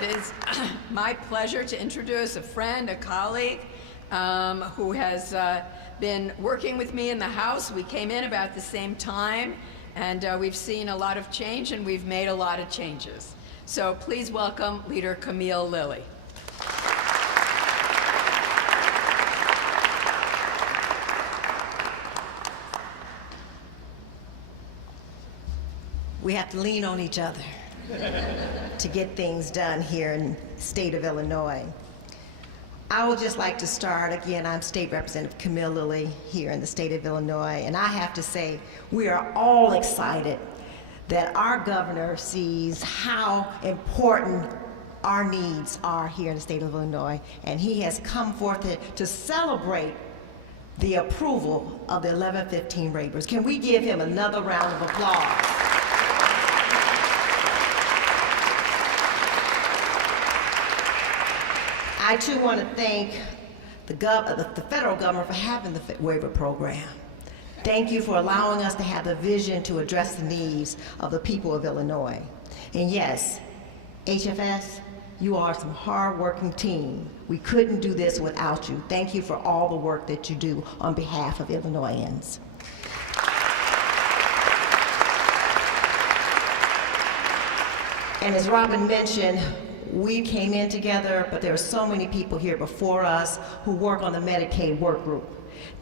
It is my pleasure to introduce a friend, a colleague, who has been working with me in the House. We came in about the same time, and we've seen a lot of change, and we've made a lot of changes. So please welcome Leader Camille Lilly. We have to lean on each other to get things done here in the state of Illinois. I would just like to start, again, I'm State Representative Camille Lilly here in the state of Illinois, and I have to say, we are all excited that our governor sees how important our needs are here in the state of Illinois, and he has come forth to celebrate the approval of the 1115 waivers. Can we give him another round of applause? I too want to thank the federal government for having the waiver program. Thank you for allowing us to have the vision to address the needs of the people of Illinois. And yes, HFS, you are some hard-working team. We couldn't do this without you. Thank you for all the work that you do on behalf of Illinoisans. And as Robin mentioned, we came in together, but there are so many people here before us who work on the Medicaid work group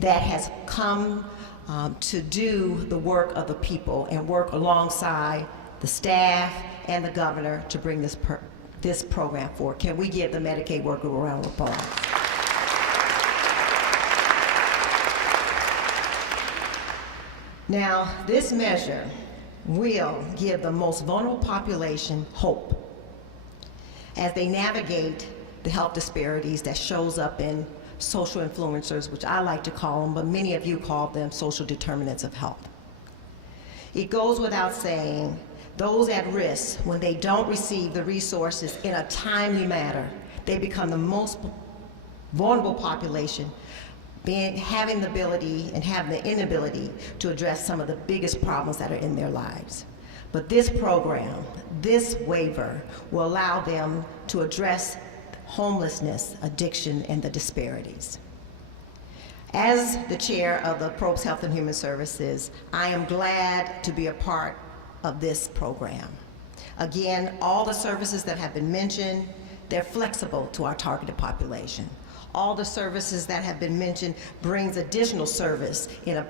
that has come to do the work of the people and work alongside the staff and the governor to bring this program forward. Can we give the Medicaid work group a round of applause? Now, this measure will give the most vulnerable population hope as they navigate the health disparities that shows up in social influencers, which I like to call them, but many of you call them social determinants of health. It goes without saying, those at risk, when they don't receive the resources in a timely manner, they become the most vulnerable population, having the ability and having the inability to address some of the biggest problems that are in their lives. But this program, this waiver, will allow them to address homelessness, addiction, and the disparities. As the chair of the Probst Health and Human Services, I am glad to be a part of this program. Again, all the services that have been mentioned, they're flexible to our targeted population. All the services that have been mentioned brings additional service in a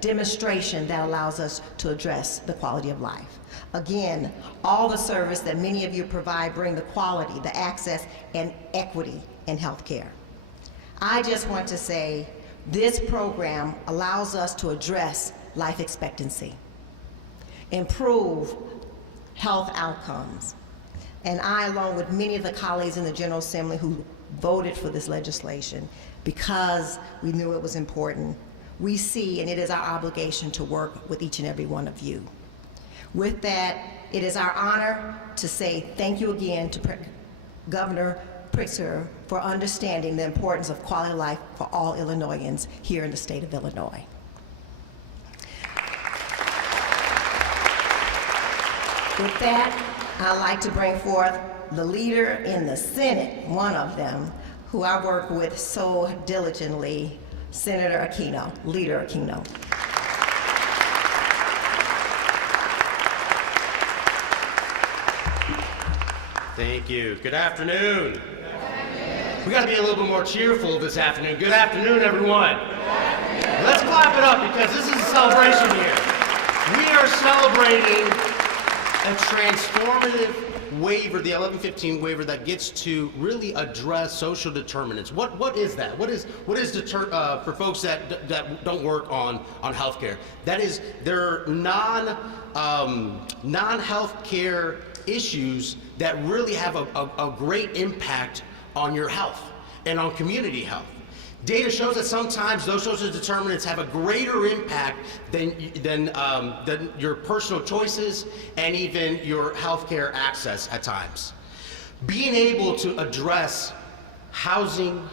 demonstration that allows us to address the quality of life. Again, all the service that many of you provide bring the quality, the access, and equity in healthcare. I just want to say this program allows us to address life expectancy, improve health outcomes, and I, along with many of the colleagues in the General Assembly who voted for this legislation because we knew it was important, we see, and it is our obligation to work with each and every one of you. With that, it is our honor to say thank you again to Governor Pritzker for understanding the importance of quality of life for all Illinoisans here in the state of Illinois. With that, I'd like to bring forth the leader in the Senate, one of them, who I work with so diligently, Senator Aquino, Leader Aquino. Thank you. Good afternoon. Good afternoon. We got to be a little bit more cheerful this afternoon. Good afternoon, everyone. Good afternoon. Let's clap it up because this is a celebration here. We are celebrating a transformative waiver, the 1115 waiver that gets to really address social determinants. What is that? What is for folks that don't work on healthcare? That is, they're non-healthcare issues that really have a great impact on your health and on community health. Data shows that sometimes those social determinants have a greater impact than your personal choices and even your healthcare access at times. Being able to address housing,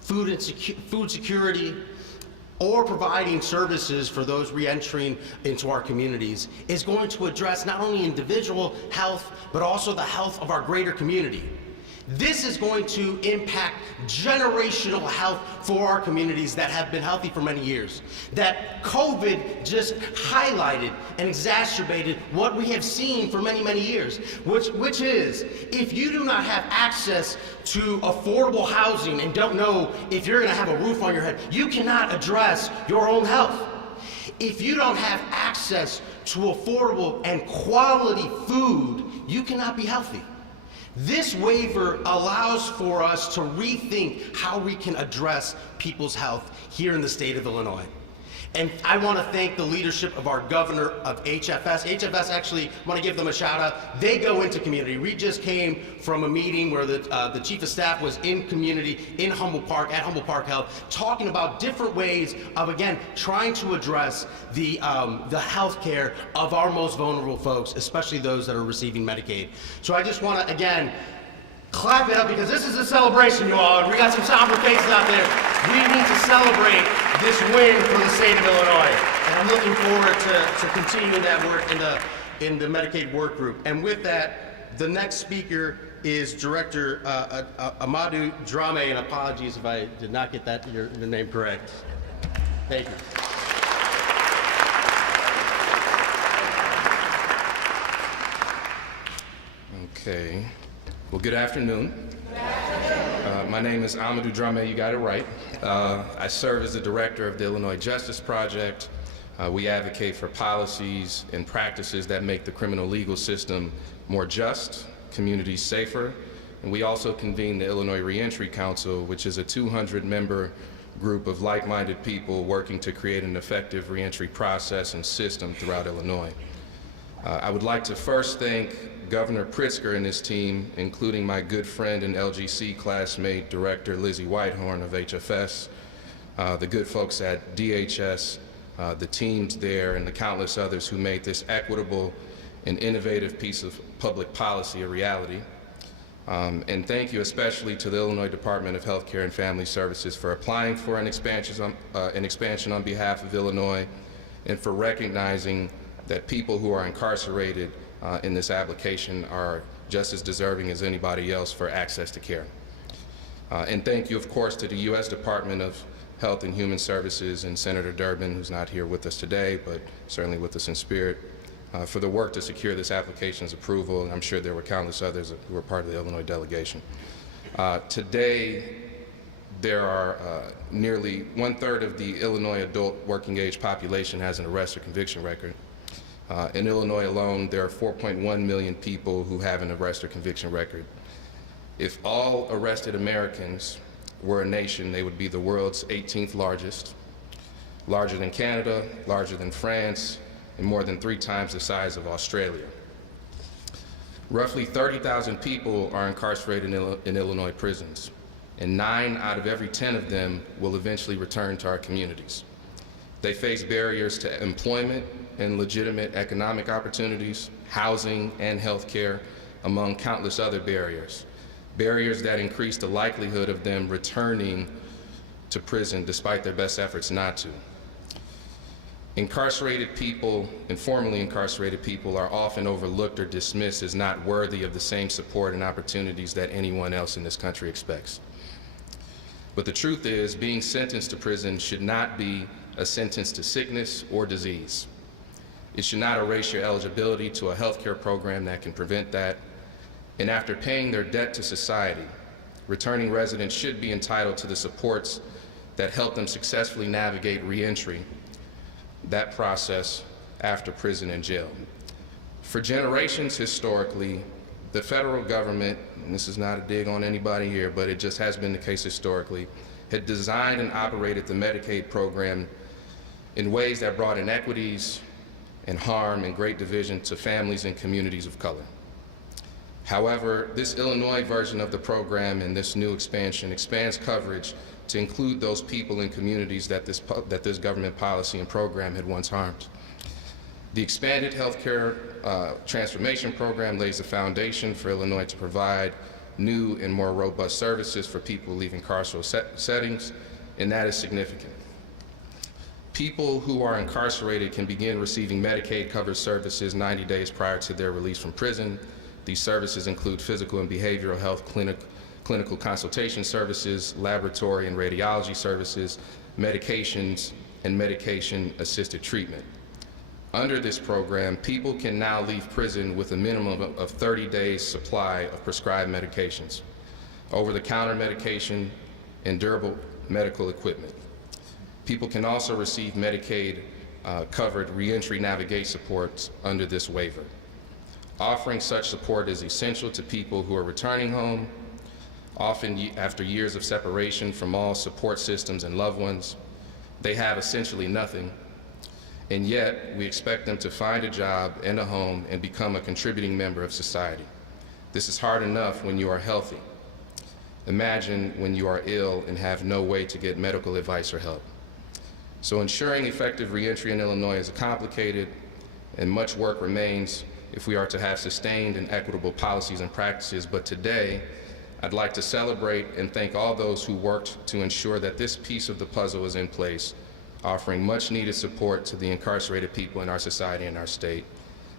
food security, or providing services for those re-entering into our communities is going to address not only individual health, but also the health of our greater community. This is going to impact generational health for our communities that have been healthy for many years. That COVID just highlighted and exacerbated what we have seen for many, many years, which is, if you do not have access to affordable housing and don't know if you're gonna have a roof on your head, you cannot address your own health. If you don't have access to affordable and quality food, you cannot be healthy. This waiver allows for us to rethink how we can address people's health here in the state of Illinois. And I want to thank the leadership of our governor of HFS. HFS, actually, I want to give them a shout out. They go into community. We just came from a meeting where the chief of staff was in community in Humboldt Park, at Humboldt Park Health, talking about different ways of, again, trying to address the health care of our most vulnerable folks, especially those that are receiving Medicaid. So I just want to, again, clap it up, because this is a celebration, you all, and we got some somber faces out there. We need to celebrate this win for the state of Illinois, and I'm looking forward to continuing that work in the Medicaid work group. And with that, the next speaker is Director Amadou Drame, and apologies if I did not get that your name correct. Thank you. Okay. Well, good afternoon. My name is Amadou Drame, you got it right. I serve as the director of the Illinois Justice Project. We advocate for policies and practices that make the criminal legal system more just, communities safer, and we also convene the Illinois Reentry Council, which is a 200-member group of like-minded people working to create an effective reentry process and system throughout Illinois. I would like to first thank Governor Pritzker and his team, including my good friend and LGC classmate, Director Lizzie Whitehorn of HFS, the good folks at DHS, the teams there, and the countless others who made this equitable and innovative piece of public policy a reality. And thank you especially to the Illinois Department of Health Care and Family Services for applying for an expansion on behalf of Illinois, and for recognizing that people who are incarcerated in this application are just as deserving as anybody else for access to care. And thank you, of course, to the U.S. Department of Health and Human Services and Senator Durbin, who's not here with us today, but certainly with us in spirit, for the work to secure this application's approval. And I'm sure there were countless others who were part of the Illinois delegation. Today, there are nearly 1/3 of the Illinois adult working age population has an arrest or conviction record. In Illinois alone, there are 4.1 million people who have an arrest or conviction record. If all arrested Americans were a nation, they would be the world's 18th largest, larger than Canada, larger than France, and more than 3 times the size of Australia. Roughly 30,000 people are incarcerated in Illinois prisons, and 9 out of every 10 of them will eventually return to our communities. They face barriers to employment and legitimate economic opportunities, housing and health care, among countless other barriers. Barriers that increase the likelihood of them returning to prison despite their best efforts not to. Incarcerated people and formerly incarcerated people are often overlooked or dismissed as not worthy of the same support and opportunities that anyone else in this country expects. But the truth is, being sentenced to prison should not be a sentence to sickness or disease. It should not erase your eligibility to a health care program that can prevent that. And after paying their debt to society, returning residents should be entitled to the supports that help them successfully navigate reentry, that process after prison and jail. For generations historically, the federal government, and this is not a dig on anybody here, but it just has been the case historically, had designed and operated the Medicaid program in ways that brought inequities and harm and great division to families and communities of color. However, this Illinois version of the program and this new expansion expands coverage to include those people and communities that this government policy and program had once harmed. The expanded healthcare transformation program lays the foundation for Illinois to provide new and more robust services for people leaving carceral settings, and that is significant. People who are incarcerated can begin receiving Medicaid-covered services 90 days prior to their release from prison. These services include physical and behavioral health clinical consultation services, laboratory and radiology services, medications, and medication-assisted treatment. Under this program, people can now leave prison with a minimum of 30 days supply of prescribed medications, over-the-counter medication, and durable medical equipment. People can also receive Medicaid-covered reentry navigate supports under this waiver. Offering such support is essential to people who are returning home, often after years of separation from all support systems and loved ones. They have essentially nothing, and yet we expect them to find a job and a home and become a contributing member of society. This is hard enough when you are healthy. Imagine when you are ill and have no way to get medical advice or help. So ensuring effective reentry in Illinois is complicated, and much work remains if we are to have sustained and equitable policies and practices. But today, I'd like to celebrate and thank all those who worked to ensure that this piece of the puzzle is in place, offering much needed support to the incarcerated people in our society and our state.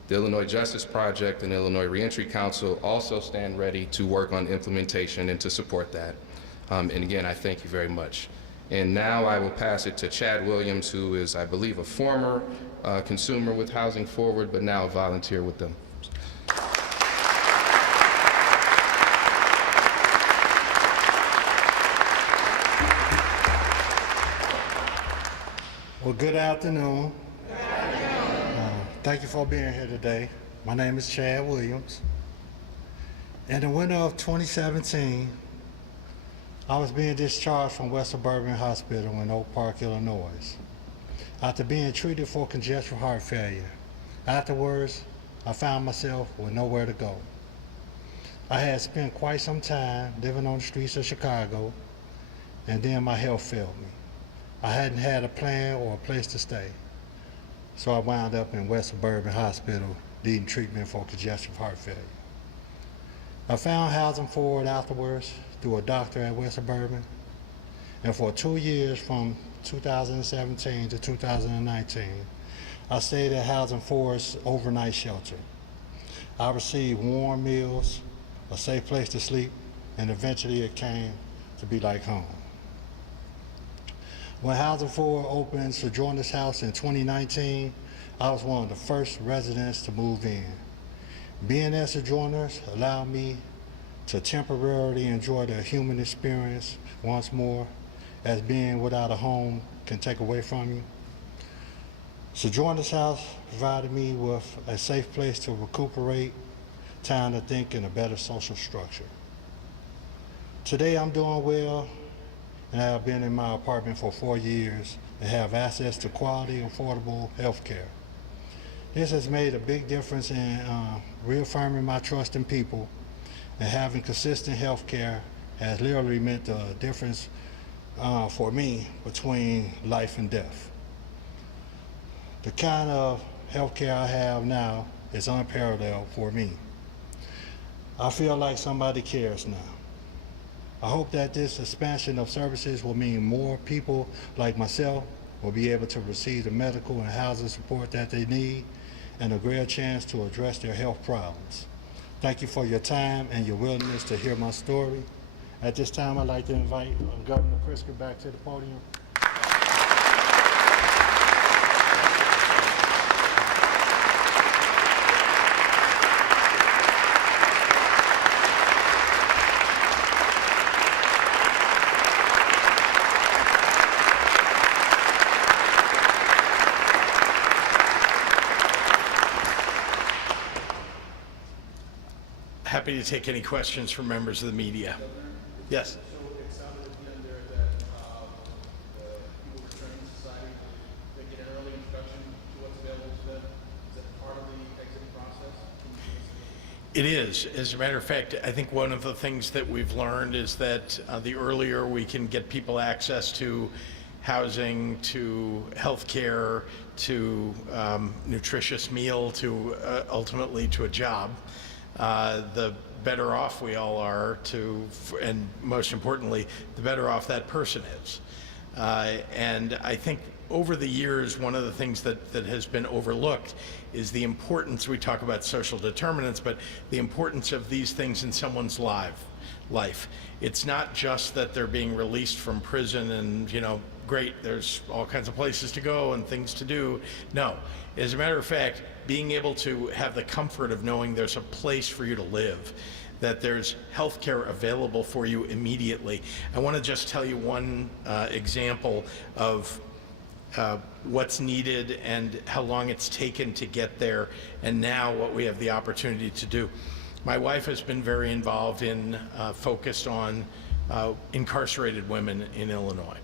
The Illinois Justice Project and Illinois Reentry Council also stand ready to work on implementation and to support that. And again, I thank you very much. And now I will pass it to Chad Williams, who is, I believe, a former consumer with Housing Forward, but now a volunteer with them. Well, good afternoon. Thank you for being here today. My name is Chad Williams. In the winter of 2017, I was being discharged from West Suburban Hospital in Oak Park, Illinois, after being treated for congestive heart failure. Afterwards, I found myself with nowhere to go. I had spent quite some time living on the streets of Chicago, and then my health failed me. I hadn't had a plan or a place to stay, so I wound up in West Suburban Hospital needing treatment for congestive heart failure. I found Housing Forward afterwards through a doctor at West Suburban, and for 2 years from 2017 to 2019, I stayed at Housing Forward's overnight shelter. I received warm meals, a safe place to sleep, and eventually it came to be like home. When Housing Forward opened Sojourner's House in 2019, I was one of the first residents to move in. Being at Sojourners allowed me to temporarily enjoy the human experience once more, as being without a home can take away from you. Sojourner's House provided me with a safe place to recuperate, time to think, and a better social structure. Today I'm doing well, and I have been in my apartment for 4 years and have access to quality, affordable health care. This has made a big difference in reaffirming my trust in people, and having consistent health care has literally meant the difference for me between life and death. The kind of health care I have now is unparalleled for me. I feel like somebody cares now. I hope that this expansion of services will mean more people like myself will be able to receive the medical and housing support that they need, and a greater chance to address their health problems. Thank you for your time and your willingness to hear my story. At this time, I'd like to invite Governor Pritzker back to the podium. Happy to take any questions from members of the media. Yes. So it sounded at the end there that the people returning to society, they get an early introduction to what's available to them. Is that part of the exiting process? It is. As a matter of fact, I think one of the things that we've learned is that the earlier we can get people access to housing, to health care, to nutritious meal, to ultimately to a job, the better off we all are and most importantly, the better off that person is. And I think over the years, one of the things that has been overlooked is the importance, we talk about social determinants, but the importance of these things in someone's life. It's not just that they're being released from prison and, great, there's all kinds of places to go and things to do. No, as a matter of fact, being able to have the comfort of knowing there's a place for you to live, that there's health care available for you immediately. I want to just tell you one example of what's needed and how long it's taken to get there, and now what we have the opportunity to do. My wife has been very involved in, focused on incarcerated women in Illinois.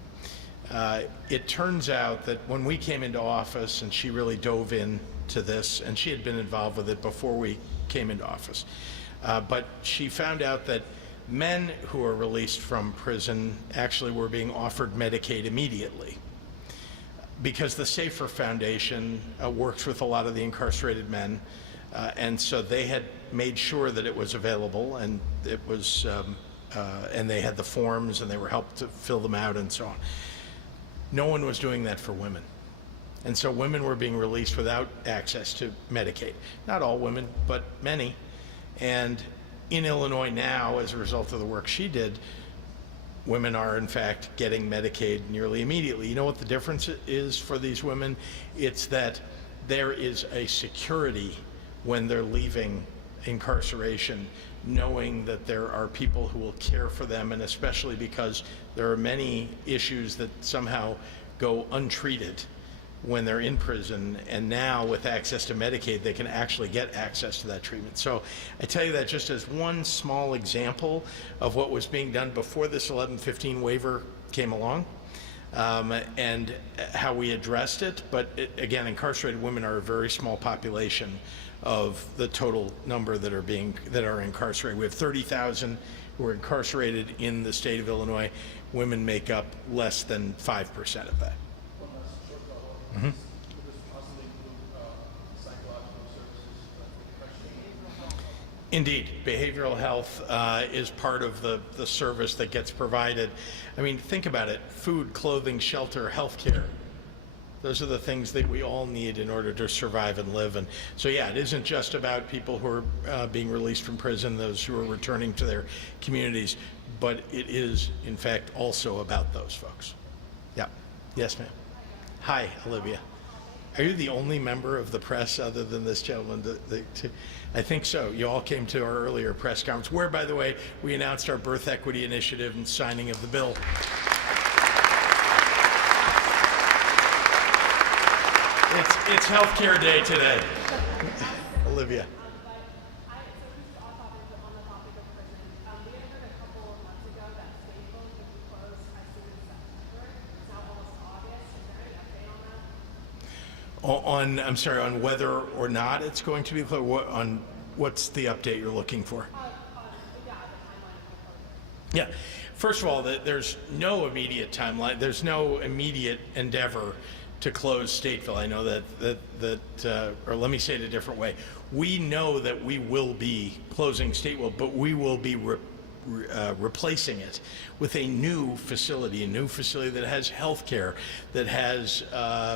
It turns out that when we came into office, and she really dove into this, and she had been involved with it before we came into office, but she found out that men who are released from prison actually were being offered Medicaid immediately, because the Safer Foundation works with a lot of the incarcerated men, and so they had made sure that it was available, and it was, and they had the forms, and they were helped to fill them out and so on. No one was doing that for women. And so women were being released without access to Medicaid. Not all women, but many. And in Illinois now, as a result of the work she did, women are in fact getting Medicaid nearly immediately. You know what the difference is for these women? It's that there is a security when they're leaving incarceration, knowing that there are people who will care for them, and especially because there are many issues that somehow go untreated when they're in prison, and now with access to Medicaid, they can actually get access to that treatment. So I tell you that just as one small example of what was being done before this 1115 waiver came along, and how we addressed it. But again, incarcerated women are a very small population of the total number that are incarcerated. We have 30,000 who are incarcerated in the state of Illinois. Women make up less than 5% of that. Would this possibly include psychological services? Indeed, behavioral health is part of the service that gets provided. I mean, think about it: food, clothing, shelter, health care. Those are the things that we all need in order to survive and live. And so, yeah, it isn't just about people who are being released from prison, those who are returning to their communities, but it is, in fact, also about those folks. Yeah. Yes, ma'am. Hi, Olivia. Are you the only member of the press other than this gentleman? I think so. You all came to our earlier press conference, where, by the way, we announced our birth equity initiative and signing of the bill. It's healthcare day today. Olivia. I'm sorry, on whether or not it's going to be closed? What's the update you're looking for? Yeah. First of all, there's no immediate timeline. There's no immediate endeavor to close Stateville. I know that or let me say it a different way. We know that we will be closing Stateville, but we will be replacing it with a new facility that has health care, that has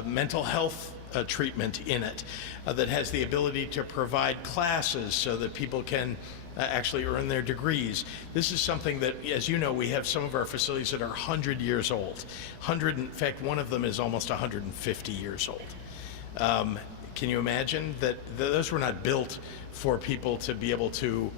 mental health treatment in it, that has the ability to provide classes so that people can actually earn their degrees. This is something that, as you know, we have some of our facilities that are 100 years old. In fact, one of them is almost 150 years old. Can you imagine that those were not built for people to be able to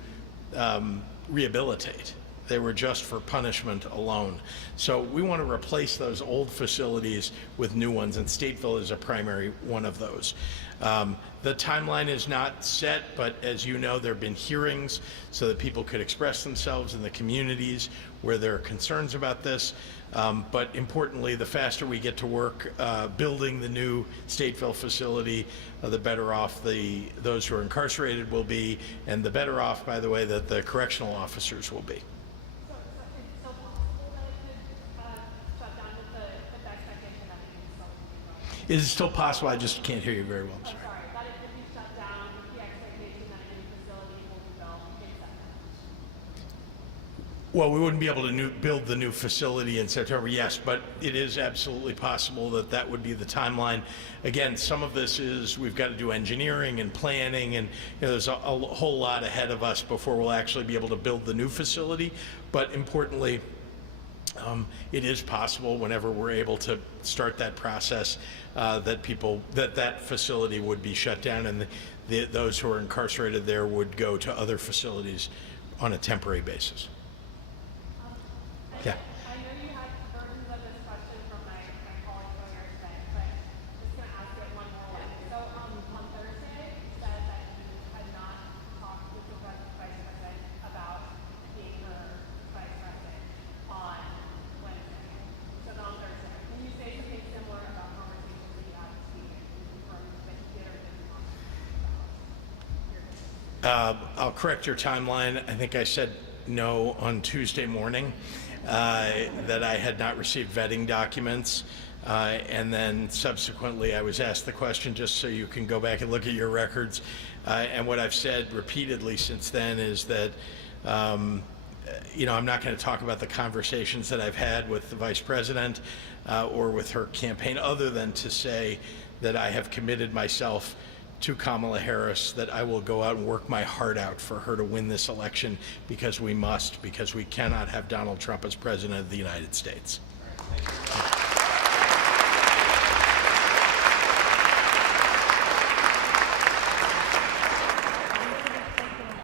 rehabilitate? They were just for punishment alone. So we want to replace those old facilities with new ones, and Stateville is a primary one of those. The timeline is not set, but as you know, there have been hearings so that people could express themselves in the communities where there are concerns about this. But importantly, the faster we get to work building the new Stateville facility, the better off those who are incarcerated will be, and the better off, by the way, that the correctional officers will be. Is it still possible? I just can't hear you very well. I'm sorry. That if you shut down with the expectation that a new facility will be built in September. Well, we wouldn't be able to build the new facility in September, yes, but it is absolutely possible that that would be the timeline. Again, some of this is we've got to do engineering and planning, and there's a whole lot ahead of us before we'll actually be able to build the new facility. But importantly, it is possible whenever we're able to start that process that facility would be shut down, and those who are incarcerated there would go to other facilities on a temporary basis. Yeah. I know you had versions of this question from my colleagues earlier today, but I'm just going to ask it one more way. So on Thursday, you said that you had not talked with the vice president about being her vice president on Wednesday. So on Thursday, can you say something similar about conversations that you had this week and confirm that you did or didn't talk about your I'll correct your timeline. I think I said no on Tuesday morning, that I had not received vetting documents. And then subsequently I was asked the question, just so you can go back and look at your records. And what I've said repeatedly since then is that, I'm not going to talk about the conversations that I've had with the vice president or with her campaign, other than to say that I have committed myself to Kamala Harris, that I will go out and work my heart out for her to win this election, because we cannot have Donald Trump as president of the United States. Thank you.